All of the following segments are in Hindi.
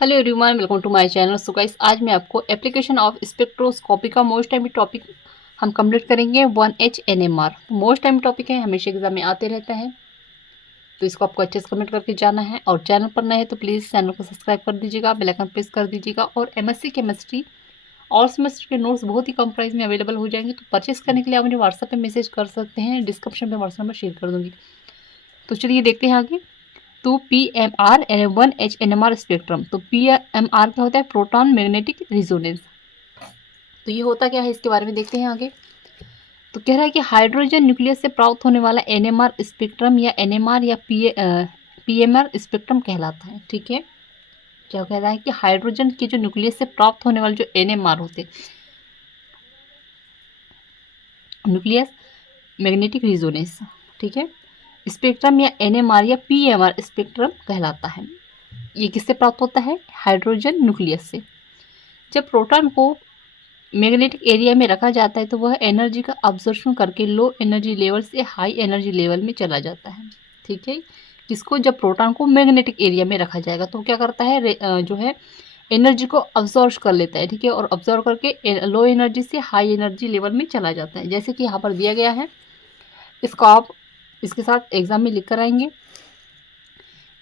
Hello everyone, welcome to my channel. So guys, आज मैं आपको एप्लीकेशन ऑफ स्पेक्ट्रोस्कोपी का मोस्ट टाइम टॉपिक हम कंप्लीट करेंगे। 1H NMR most time topic है, हमेशा एग्जाम में आते रहता है, तो इसको आपको अच्छे से कमेंट करके जाना है। और चैनल पर नए हैं तो प्लीज़ चैनल को सब्सक्राइब कर दीजिएगा, बेल आइकन प्रेस कर दीजिएगा। और MSc केमिस्ट्री और सेमेस्टर के नोट्स बहुत ही कम प्राइस में अवेलेबल हो जाएंगे, तो परचेस करने के लिए आप मुझे व्हाट्सएप पर मैसेज कर सकते हैं। डिस्क्रिप्शन में व्हाट्सएप नंबर शेयर कर दूँगी। तो चलिए देखते हैं आगे। तो PMR 1H NMR स्पेक्ट्रम। तो PMR क्या होता है? Proton magnetic resonance. तो ये होता क्या है, इसके बारे में देखते हैं आगे। तो कह रहा है कि हाइड्रोजन न्यूक्लियस से प्राप्त होने वाला NMR स्पेक्ट्रम या NMR या PMR स्पेक्ट्रम कहलाता है। ठीक है, क्या कह रहा है कि हाइड्रोजन के जो न्यूक्लियस से प्राप्त होने वाले जो NMR होते, न्यूक्लियस मैग्नेटिक रिजोनेंस, ठीक है, स्पेक्ट्रम या NMR या PMR स्पेक्ट्रम कहलाता है। ये किससे प्राप्त होता है? हाइड्रोजन न्यूक्लियस से। जब प्रोटॉन को मैग्नेटिक एरिया में रखा जाता है तो वह एनर्जी का अब्जॉर्प्शन करके लो एनर्जी लेवल से हाई एनर्जी लेवल में चला जाता है। ठीक है, जिसको जब प्रोटॉन को मैग्नेटिक एरिया में रखा जाएगा तो क्या करता है, जो है एनर्जी को अब्जॉर्ब कर लेता है। ठीक है, और अब्जॉर्ब करके लो एनर्जी से हाई एनर्जी लेवल में चला जाता है, जैसे कि यहाँ पर दिया गया है। इसको आप इसके साथ एग्जाम में लिख कर आएंगे।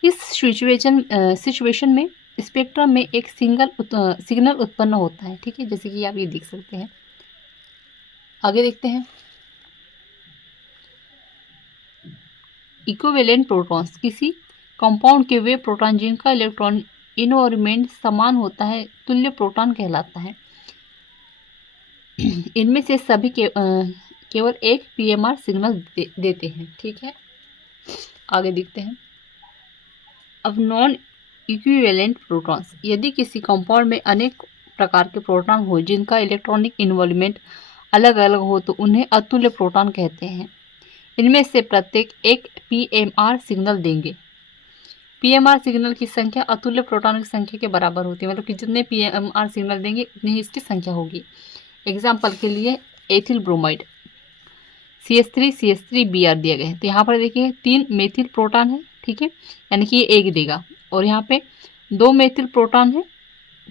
इस सिचुएशन में स्पेक्ट्रम में एक सिग्नल उत्पन्न होता है। ठीक है, जैसे कि आप ये देख सकते हैं। आगे देखते हैं। इक्विवेलेंट प्रोटॉन्स किसी कंपाउंड के वे प्रोटॉन जिनका इलेक्ट्रॉन इनवायरमेंट समान होता है तुल्य प्रोटॉन कहलाता है। इनमें से सभी केवल एक PMR सिग्नल देते हैं। ठीक है, आगे देखते हैं। अब नॉन इक्विवेलेंट प्रोटॉन्स, यदि किसी कंपाउंड में अनेक प्रकार के प्रोटॉन हो जिनका इलेक्ट्रॉनिक इन्वॉल्वमेंट अलग अलग हो तो उन्हें अतुल्य प्रोटॉन कहते हैं। इनमें से प्रत्येक एक PMR सिग्नल देंगे। PMR सिग्नल की संख्या अतुल्य प्रोटॉन की संख्या के बराबर होती है, मतलब कि जितने PMR सिग्नल देंगे उतनी ही इसकी संख्या होगी। एग्जाम्पल के लिए एथिल ब्रोमाइड CH3CH3Br दिया गया है। तो यहाँ पर देखिए 3 मेथिल प्रोटॉन है। ठीक है, यानी कि ये एक देगा, और यहाँ पे 2 मेथिल प्रोटॉन है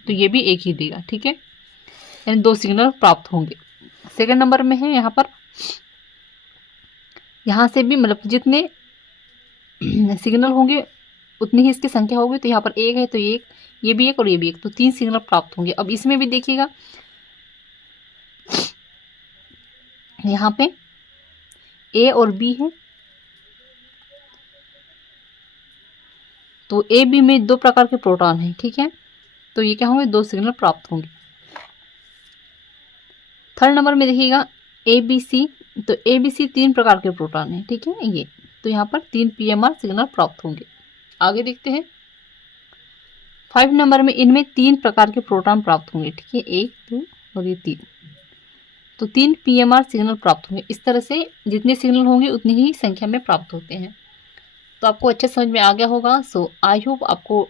तो ये भी एक ही देगा। ठीक है, यानी 2 सिग्नल प्राप्त होंगे। सेकंड नंबर में है यहाँ पर, यहाँ से भी मतलब जितने सिग्नल होंगे उतनी ही इसकी संख्या होगी। तो यहाँ पर एक है तो एक, ये भी एक और ये भी एक, तो 3 सिग्नल प्राप्त होंगे। अब इसमें भी देखिएगा, यहाँ पे A और B है, तो A B में 2 प्रकार के प्रोटॉन हैं। ठीक है, तो ये क्या होंगे? 2 सिग्नल प्राप्त होंगे। थर्ड नंबर में देखिएगा ABC, तो ABC 3 प्रकार के प्रोटॉन हैं। ठीक है, ये तो यहाँ पर 3 PMR सिग्नल प्राप्त होंगे। आगे देखते हैं। 5 नंबर में इनमें 3 प्रकार के प्रोटॉन प्राप्त होंगे। ठीक है, 1 2 और ये 3, तो 3 PMR सिग्नल प्राप्त होंगे। इस तरह से जितने सिग्नल होंगे उतनी ही संख्या में प्राप्त होते हैं। तो आपको अच्छे समझ में आ गया होगा। सो आई होप आपको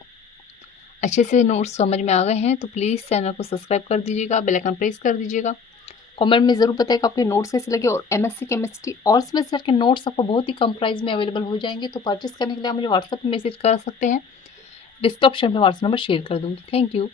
अच्छे से नोट्स समझ में आ गए हैं। तो प्लीज़ चैनल को सब्सक्राइब कर दीजिएगा, बेल आइकन प्रेस कर दीजिएगा। कमेंट में ज़रूर बताइएगा आपके नोट्स कैसे लगे। और MSc केमिस्ट्री और सेमेस्टर के नोट्स आपको बहुत ही कम प्राइस में अवेलेबल हो जाएंगे, तो परचेस करने के लिए आप मुझे व्हाट्सएप में मैसेज कर सकते हैं। डिस्क्रिप्शन में व्हाट्सएप नंबर शेयर कर दूँगी। Thank you.